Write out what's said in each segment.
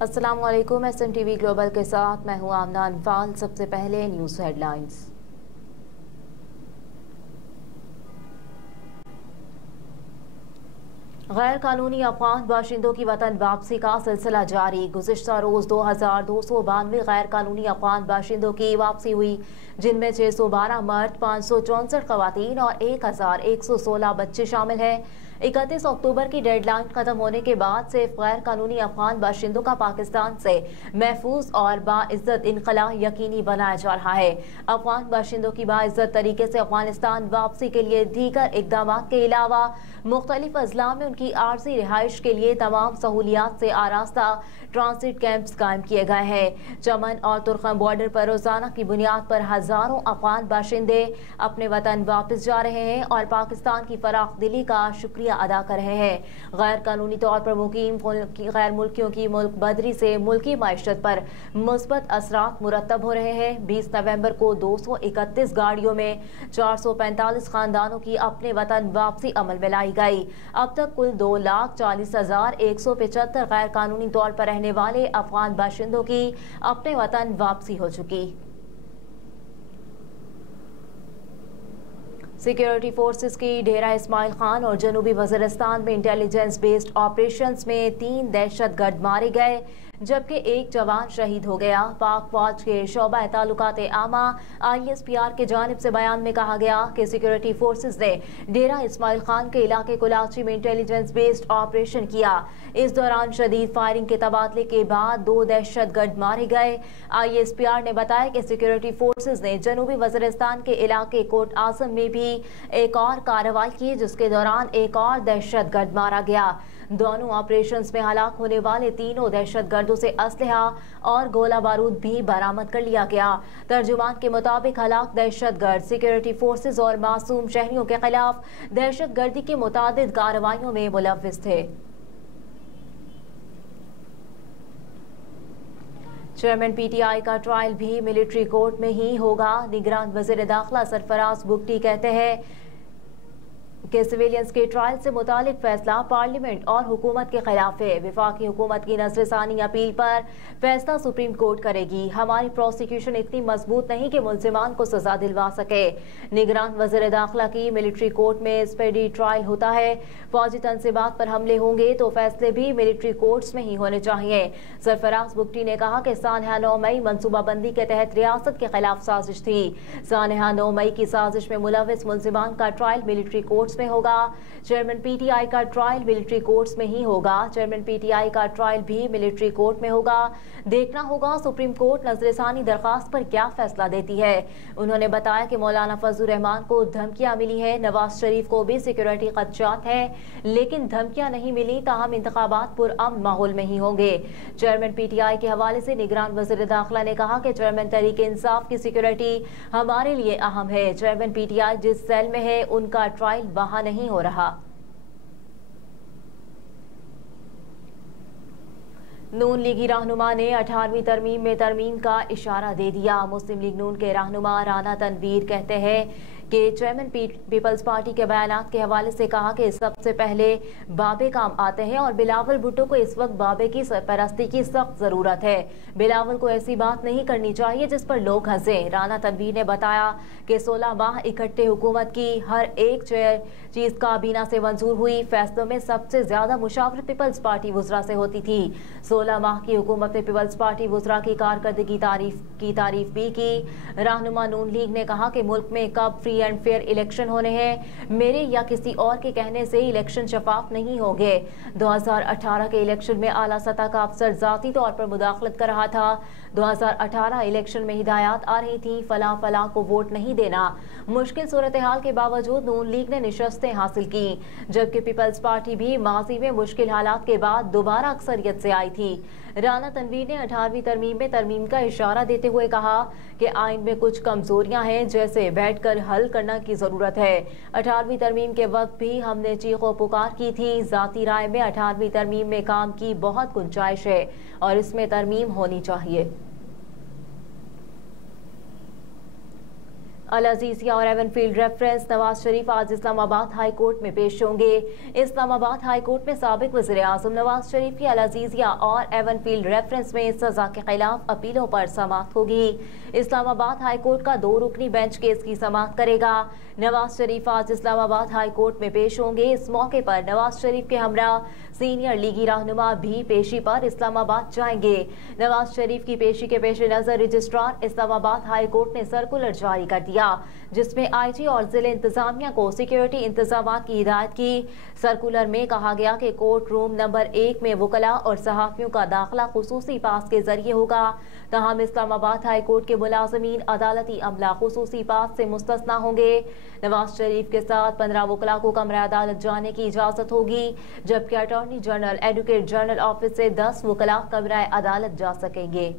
अस्सलाम वालेकुम। SMTV global के साथ मैं हूं आमना अनफाल। सबसे पहले न्यूज़ हेडलाइंस। गैर कानूनी अफगान बाशिंदों की वतन वापसी का सिलसिला जारी। गुज़िश्ता रोज 2292 गैर कानूनी अफगान बाशिंदों की वापसी हुई, जिनमें 612 मर्द, 564 खवातीन और 1116 बच्चे शामिल हैं। 31 अक्टूबर की डेडलाइन खत्म होने के बाद सिर्फ गैर कानूनी अफगान बाशिंदों का पाकिस्तान से महफूज और बाइज्जत इनखला यकीनी बनाया जा रहा है। अफगान बाशिंदों की बाइज्जत तरीके से अफगानिस्तान वापसी के लिए दीगर इकदाम के अलावा मुख्तलिफ अजला में उनकी आर्जी रिहाइश के लिए तमाम सहूलियात से आरास्ता ट्रांसिट कैंप्स कायम किए गए हैं। चमन और तुर्खम बॉर्डर पर रोजाना की बुनियाद पर हजारों अफगान बाशिंदे अपने वतन वापस जा रहे हैं और पाकिस्तान की फराख दिली का शुक्रिया अदा कर रहे हैं। गैर कानूनी तौर पर मुकीम गैर मुल्कियों की मुल्क बदरी से मुल्की मैशत पर मुस्बत असरात मुरतब हो रहे हैं। 20 नवंबर को 231 गाड़ियों में 445 खानदानों की अपने वतन वापसी अमल में लाई गई। अब तक कुल 2,40,175 गैर कानूनी तौर पर रहने वाले अफगान बाशिंदों की अपने वतन वापसी हो चुकी। सिक्योरिटी फोर्सेस की डेरा इस्माइल खान और जनूबी वज़ीरिस्तान में इंटेलिजेंस बेस्ड ऑपरेशंस में 3 दहशतगर्द मारे गए, जबकि एक जवान शहीद हो गया। पाक फौज के शोबा ताल्लुकात आमा ISPR के जानिब से बयान में कहा गया कि सिक्योरिटी फोर्सेस ने डेरा इस्माइल खान के इलाके कुलाची में इंटेलिजेंस बेस्ड ऑपरेशन किया। इस दौरान शदीद फायरिंग के तबादले के बाद 2 दहशतगर्द मारे गए। ISPR ने बताया कि सिक्योरिटी फोर्सेस ने जनूबी वज़ीरिस्तान के इलाके कोट आजम में भी एक और कार्रवाई की, जिसके दौरान एक और दहशतगर्द मारा गया। दोनों ऑपरेशंस में हलाक होने वाले तीनों दहशतगर्दों से असलहा और गोला बारूद भी बरामद कर लिया गया। तर्जुमान के मुताबिक हलाक दहशतगर्द सिक्योरिटी फोर्सेस और मासूम शहरियों के खिलाफ दहशतगर्दी की मुतादिद कार्रवाइयों में मुलव्विस थे। चेयरमैन PTI का ट्रायल भी मिलिट्री कोर्ट में ही होगा। निगरान वज़ीर दाखिला सरफराज बुगटी कहते हैं कि सिविलियंस के ट्रायल से मुतालिक फैसला पार्लियामेंट और हुकूमत के खिलाफ है। विफाकी हुकूमत की नजरसानी अपील पर फैसला सुप्रीम कोर्ट करेगी। हमारी प्रोसिक्यूशन इतनी मजबूत नहीं कि मुल्जिमान को सजा दिलवा सके। निगरान वज़ीर दाखिला की मिलिट्री कोर्ट में स्पेडी ट्रायल होता है। फौजी तनसीबात पर हमले होंगे तो फैसले भी मिलिट्री कोर्ट्स में ही होने चाहिए। सरफराज बुगटी ने कहा कि सानहा 9 मई मनसूबाबंदी के तहत रियासत के खिलाफ साजिश थी। सानहा 9 मई की साजिश में मुलविस मुल्जिमान का ट्रायल मिलिट्री कोर्ट्स में होगा। चेयरमैन PTI का ट्रायल मिलिट्री कोर्ट्स में ही होगा। चेयरमैन PTI का ट्रायल भी मिलिट्री कोर्ट में होगा। देखना होगा सुप्रीम कोर्ट नजरसानी दरखास्त पर क्या फैसला देती है। उन्होंने बताया कि मौलाना फजलुर रहमान को धमकियां मिली है। नवाज शरीफ को भी सिक्योरिटी खदशात है, लेकिन धमकियां नहीं मिली। ताहम इंतखाबात पुरअमन माहौल में ही होंगे। चेयरमैन PTI के हवाले से निगरान वज़ीर दाखिला ने कहा कि चेयरमैन तहरीक इंसाफ की सिक्योरिटी हमारे लिए अहम है। चेयरमैन PTI जिस सेल में है उनका ट्रायल वहां नहीं हो रहा। नून लीगी रहनुमा ने 18वीं तरमीम में तरमीम का इशारा दे दिया। मुस्लिम लीग नून के रहनुमा राना तनवीर कहते हैं कि चेयरमैन पीपल्स पार्टी के बयानात के हवाले से कहा कि सबसे पहले बाबे काम आते हैं और बिलावल भुट्टो को इस वक्त बाबे की सरपरस्ती की सख्त जरूरत है। बिलावल को ऐसी बात नहीं करनी चाहिए जिस पर लोग हंसे। राना तनवीर ने बताया कि 16 माह इकट्ठे हुकूमत की हर एक चीज काबीना से मंजूर हुई। फैसलों में सबसे ज्यादा मुशावरत पीपल्स पार्टी वुज़रा से होती थी। 16 माह की हुकूमत में पीपल्स पार्टी वुज़रा की कारकर्दगी की तारीफ भी की। रहनुमा नून लीग ने कहा कि मुल्क में कब फ्री एंड फेयर इलेक्शन होने हैं। मेरे या किसी और के कहने से इलेक्शन शफाफ नहीं होंगे। 2018 के इलेक्शन में आला सतह का अफसर जाती तौर पर मुदाखलत कर रहा था। 2018 इलेक्शन में हिदायत आ रही थी फला फला को वोट नहीं देना। मुश्किल सूरत हाल के बावजूद नून लीग ने निशस्तें हासिल की, जबकि पीपल्स पार्टी भी माजी में मुश्किल हालात के बाद दोबारा अक्सरियत से आई थी। राना तनवीर ने 18वीं तरमीम में तरमीम का इशारा देते हुए कहा कि आइन में कुछ कमजोरियां हैं, जैसे बैठकर हल करना की जरूरत है। 18वीं तरमीम के वक्त भी हमने चीखो पुकार की थी। जाती राय में 18वीं तरमीम में काम की बहुत गुंजाइश है और इसमें तरमीम होनी चाहिए। अल अजीजिया और एवनफील्ड रेफरेंस नवाज शरीफ आज इस्लामाबाद हाई कोर्ट में पेश होंगे। इस्लामाबाद हाई कोर्ट में साबिक वज़ीर आज़म नवाज शरीफ की अल अजीजिया और एवनफील्ड रेफरेंस में सजा के खिलाफ अपीलों पर समाअत होगी। इस्लामाबाद हाई कोर्ट का 2 रुकनी बेंच केस की समाअत करेगा। नवाज शरीफ आज इस्लामाबाद हाई कोर्ट में पेश होंगे। इस मौके पर नवाज शरीफ के हमरा सीनियर लीगी रहनुमा भी पेशी पर इस्लामाबाद जाएंगे। नवाज शरीफ की पेशी के पेश नजर रजिस्ट्रार इस्लामाबाद हाई कोर्ट ने सर्कुलर जारी कर दिया, जिसमें आईजी और जिले इंतजामिया को सिक्योरिटी इंतजाम की हिदायत की। सर्कुलर में कहा गया कि कोर्ट रूम नंबर 1 में वकला और सहाफियों का दाखिला खुसूसी पास के जरिए होगा। तहम इस्लामाबाद हाई कोर्ट के मुलाजमीन अदालती अमला खुसूसी पास से मुस्तस्ना होंगे। नवाज शरीफ के साथ 15 वकला को कमरा अदालत जाने की इजाजत होगी, जबकि attorney general advocate general office से 10 वकला कमरा अदालत जा सकेंगे।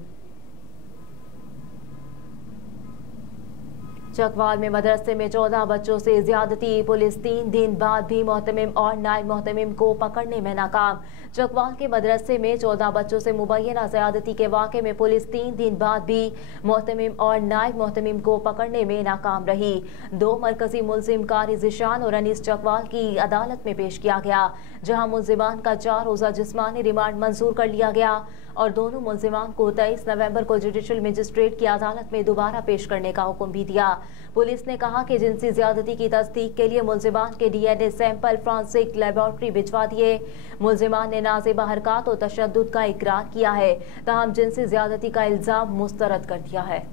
चकवाल में मदरसे में 14 बच्चों से ज्यादती, पुलिस 3 दिन बाद भी मोहतमिम और नायब मोहतमिम को पकड़ने में नाकाम। चकवाल के मदरसे में 14 बच्चों से मुबैना ज्यादती के वाक़े में पुलिस 3 दिन बाद भी मोहतमिम और नायब मोहतमिम को पकड़ने में नाकाम रही। 2 मरकजी मुलजिम कारी ज़िशान और अनीस चकवाल की अदालत में पेश किया गया, जहां मुलजिमान का 4 रोज़ा जिस्मानी रिमांड मंजूर कर लिया गया और दोनों मुलजिमान को 23 नवंबर को जुडिशल मजिस्ट्रेट की अदालत में दोबारा पेश करने का हुक्म भी दिया। पुलिस ने कहा कि जिनसी ज्यादती की तस्दीक के लिए मुलजिमान के DNA सैंपल फ्रांसिक लेबोरेटरी भिजवा दिए। मुलजिमान ने नाज़िबा हरकत और तशद्दुद का इकरार किया है, तहम जिनसी ज्यादती का इल्जाम मुस्तरद कर दिया है।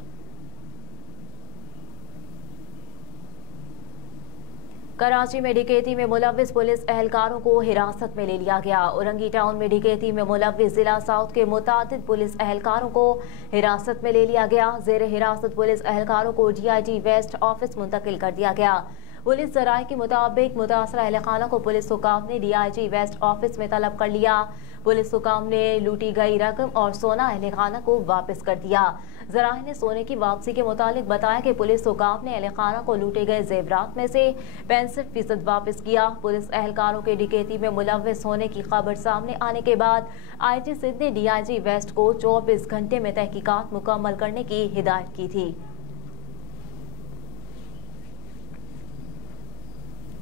कराची में डकैती में मुलव्विस पुलिस एहलकारों को हिरासत में ले लिया गया। औरंगी टाउन में डकैती में मुलव्विस जिला साउथ के मुतादिद पुलिस एहलकारों को हिरासत में ले लिया गया। जेर हिरासत पुलिस एहलकारों को DIG वेस्ट ऑफिस मुंतकिल कर दिया गया। पुलिस जराये के मुताबिक मुतासरा एहलखाना को पुलिस हुकाम ने DIG वेस्ट ऑफिस में तलब कर लिया। पुलिस हुकाम ने लूटी गई रकम और सोना एहलखाना को वापस कर दिया। जराये ने सोने की वापसी के मुतालिक बताया कि पुलिस हुकाम ने एहलखाना को लूटे गए जेवरात में से 65% वापस किया। पुलिस एहलकारों के डकैती में मुलव्विस होने की खबर सामने आने के बाद IG सिंध ने DIG वेस्ट को 24 घंटे में तहकीकात मुकम्मल करने की हिदायत की थी।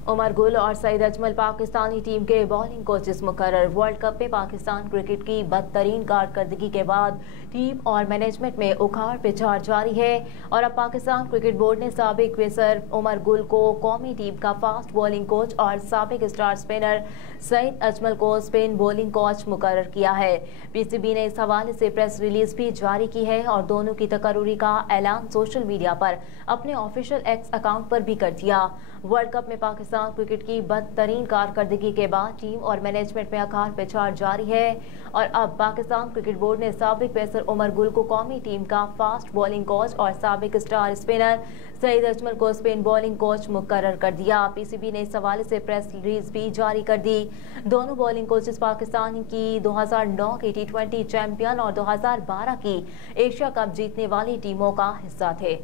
उमर गुल और सईद अजमल पाकिस्तानी टीम के बॉलिंग कोचेस मुकर्रर। वर्ल्ड कप में पाकिस्तान क्रिकेट की बदतरीन कारकर्दगी के बाद टीम और मैनेजमेंट में उखाड़ पिछाड़ जारी है और अब पाकिस्तान क्रिकेट बोर्ड ने साबिक पेसर उमर गुल को कौमी टीम का फास्ट बॉलिंग कोच और साबिक स्टार स्पिनर सईद अजमल को स्पिन बॉलिंग कोच मुकर्रर किया है। PCB ने इस हवाले से प्रेस रिलीज भी जारी की है और दोनों की तकर्रुरी का ऐलान सोशल मीडिया पर अपने ऑफिशियल एक्स अकाउंट पर भी कर दिया। वर्ल्ड कप में पाकिस्तान क्रिकेट की बदतरीन कारकर्दगी के बाद टीम और मैनेजमेंट में अखाड़ पिछाड़ जारी है और अब पाकिस्तान क्रिकेट बोर्ड ने साबिक पेसर उमर गुल को कौमी टीम का फास्ट बॉलिंग कोच और साबिक स्टार स्पिनर सईद अजमल को स्पिन बॉलिंग कोच मुकर्रर कर दिया। PCB ने इस हवाले से प्रेस रिलीज भी जारी कर दी। दोनों बॉलिंग कोचेस पाकिस्तान की 2009 की T20 चैंपियन और 2012 की एशिया कप जीतने वाली टीमों का हिस्सा थे।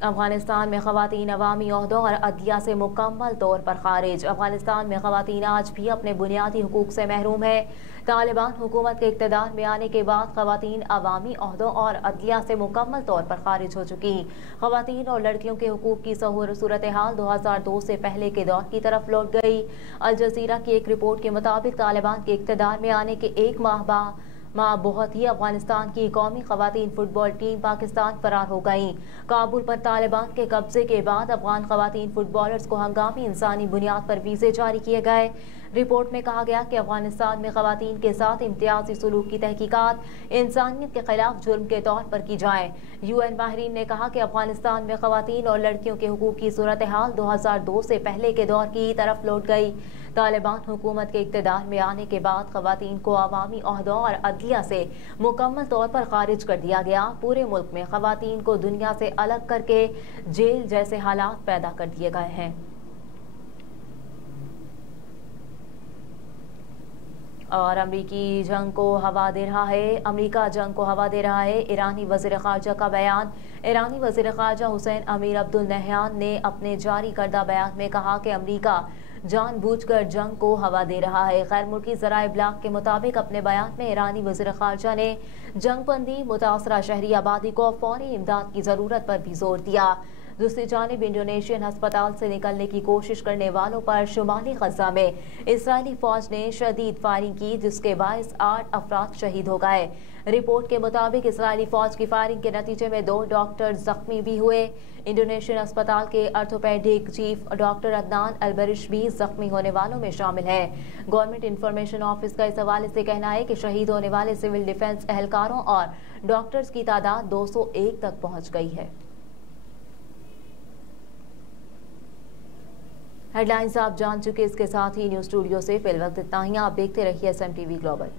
अफगानिस्तान में ख़वातीन अवामी ओहदों और अदलिया से मुकम्मल तौर पर खारिज। अफगानिस्तान में ख़वातीन आज भी अपने बुनियादी हुकूक से महरूम है। तालिबान हुकूमत के इक़्तिदार में आने के बाद ख़वातीन अवामी ओहदों और अदलिया से मुकम्मल तौर पर खारिज हो चुकी। ख़वातीन और लड़कियों के हुकूक की सूरत हाल 2002 से पहले के दौर की तरफ लौट गई। अल जज़ीरा की एक रिपोर्ट के मुताबिक तालिबान के इक़्तिदार में आने के 1 माह बहुत ही अफगानिस्तान की कौमी ख़वातीन फुटबॉल टीम पाकिस्तान फरार हो गईं। काबुल पर तालिबान के कब्जे के बाद अफगान ख़वातीन फुटबॉलर्स को हंगामी इंसानी बुनियाद पर वीज़े जारी किए गए। रिपोर्ट में कहा गया कि अफगानिस्तान में ख़वातीन के साथ इम्तियाजी सलूक की तहकीकात इंसानियत के खिलाफ जुर्म के तौर पर की जाए। UN माहिरीन ने कहा कि अफगानिस्तान में ख़वातीन और लड़कियों के हुकूक की सूरत हाल 2002 से पहले के दौर की तरफ लौट गई। तालिबान हुकूमत के इक़्तिदार में आने के बाद ख़वातीन को अवामी ओहदों और अदलिया से मुकम्मल तौर पर खारिज कर दिया गया। पूरे मुल्क में ख़वातीन को दुनिया से अलग करके जेल जैसे हालात पैदा कर दिए गए हैं। और अमरीकी जंग को हवा दे रहा है। अमरीका जंग को हवा दे रहा है। ईरानी वज़ीर ख़ारजा का बयान। ईरानी वज़ीर ख़ारजा हुसैन अमीर अब्दुल नहयान ने अपने जारी करदा बयान में कहा कि अमरीका जानबूझकर जंग को हवा दे रहा है। गैर मुल्की ज़राए इब्लाग के मुताबिक अपने बयान में ईरानी वज़ीर ख़ारजा ने जंगबंदी मुतासरा शहरी आबादी को फौरी इमदाद की ज़रूरत पर भी जोर दिया। दूसरी जानिब इंडोनेशियन अस्पताल से निकलने की कोशिश करने वालों पर शुमाली गजा में इजरायली फौज ने शदीद फायरिंग की, जिसके बायस 8 अफराद शहीद हो गए। रिपोर्ट के मुताबिक इजरायली फौज की फायरिंग के नतीजे में 2 डॉक्टर जख्मी भी हुए। इंडोनेशियन अस्पताल के ऑर्थोपेडिक चीफ डॉक्टर अदनान अलबरिश भी जख्मी होने वालों में शामिल है। गवर्नमेंट इंफॉर्मेशन ऑफिस का इस हवाले से कहना है कि शहीद होने वाले सिविल डिफेंस एहलकारों और डॉक्टर्स की तादाद 201 तक पहुंच गई है। हेडलाइंस आप जान चुके, इसके साथ ही न्यूज़ स्टूडियो से फिल वक्त इतना ही। आप देखते रहिए SMTV ग्लोबल।